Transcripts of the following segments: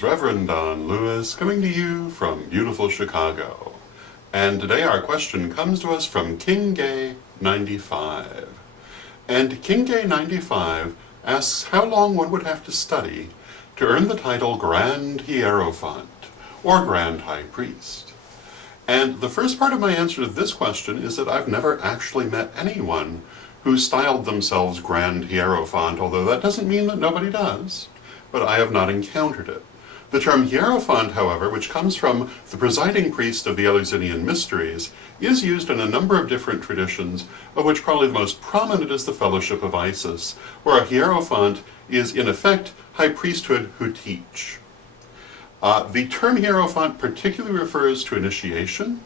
is Reverend Don Lewis coming to you from beautiful Chicago. And today our question comes to us from King Gay 95. And King Gay 95 asks how long one would have to study to earn the title Grand Hierophant, or Grand High Priest. And the first part of my answer to this question is that I've never actually met anyone who styled themselves Grand Hierophant, although that doesn't mean that nobody does, but I have not encountered it. The term Hierophant, however, which comes from the presiding priest of the Eleusinian Mysteries, is used in a number of different traditions, of which probably the most prominent is the Fellowship of Isis, where a Hierophant is, in effect, high priesthood who teach. The term Hierophant particularly refers to initiation,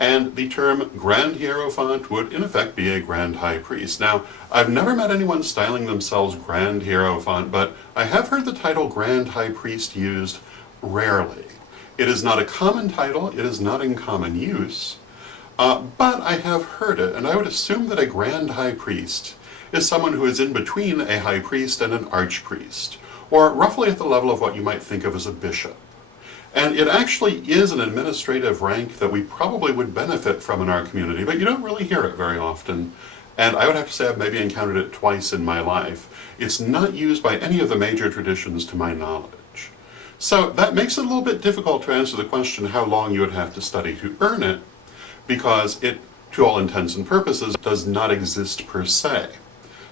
and the term Grand Hierophant would, in effect, be a Grand High Priest. Now, I've never met anyone styling themselves Grand Hierophant, but I have heard the title Grand High Priest used rarely. It is not a common title, it is not in common use, but I have heard it, and I would assume that a Grand High Priest is someone who is in between a High Priest and an Archpriest, or roughly at the level of what you might think of as a bishop. And it actually is an administrative rank that we probably would benefit from in our community, but you don't really hear it very often. And I would have to say I've maybe encountered it twice in my life. It's not used by any of the major traditions to my knowledge. So that makes it a little bit difficult to answer the question how long you would have to study to earn it, because it, to all intents and purposes, does not exist per se.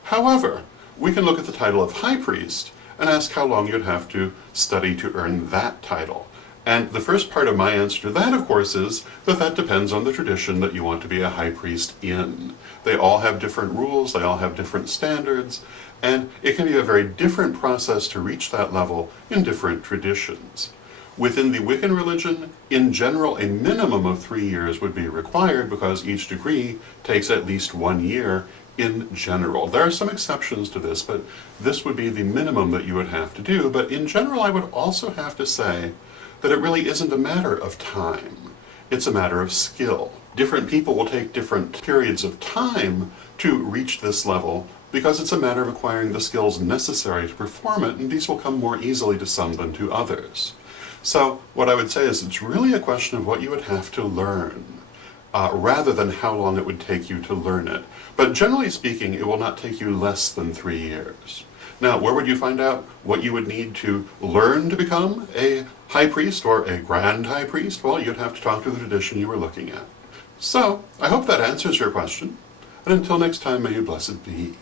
However, we can look at the title of High Priest and ask how long you'd have to study to earn that title. And the first part of my answer to that, of course, is that that depends on the tradition that you want to be a high priest in. They all have different rules, they all have different standards, and it can be a very different process to reach that level in different traditions. Within the Wiccan religion, in general, a minimum of 3 years would be required because each degree takes at least 1 year in general. There are some exceptions to this, but this would be the minimum that you would have to do. But in general, I would also have to say that it really isn't a matter of time. It's a matter of skill. Different people will take different periods of time to reach this level because it's a matter of acquiring the skills necessary to perform it, and these will come more easily to some than to others. So what I would say is it's really a question of what you would have to learn, rather than how long it would take you to learn it. But generally speaking, it will not take you less than 3 years. Now, where would you find out what you would need to learn to become a high priest or a grand high priest? Well, you'd have to talk to the tradition you were looking at. So, I hope that answers your question, and until next time, may you blessed be.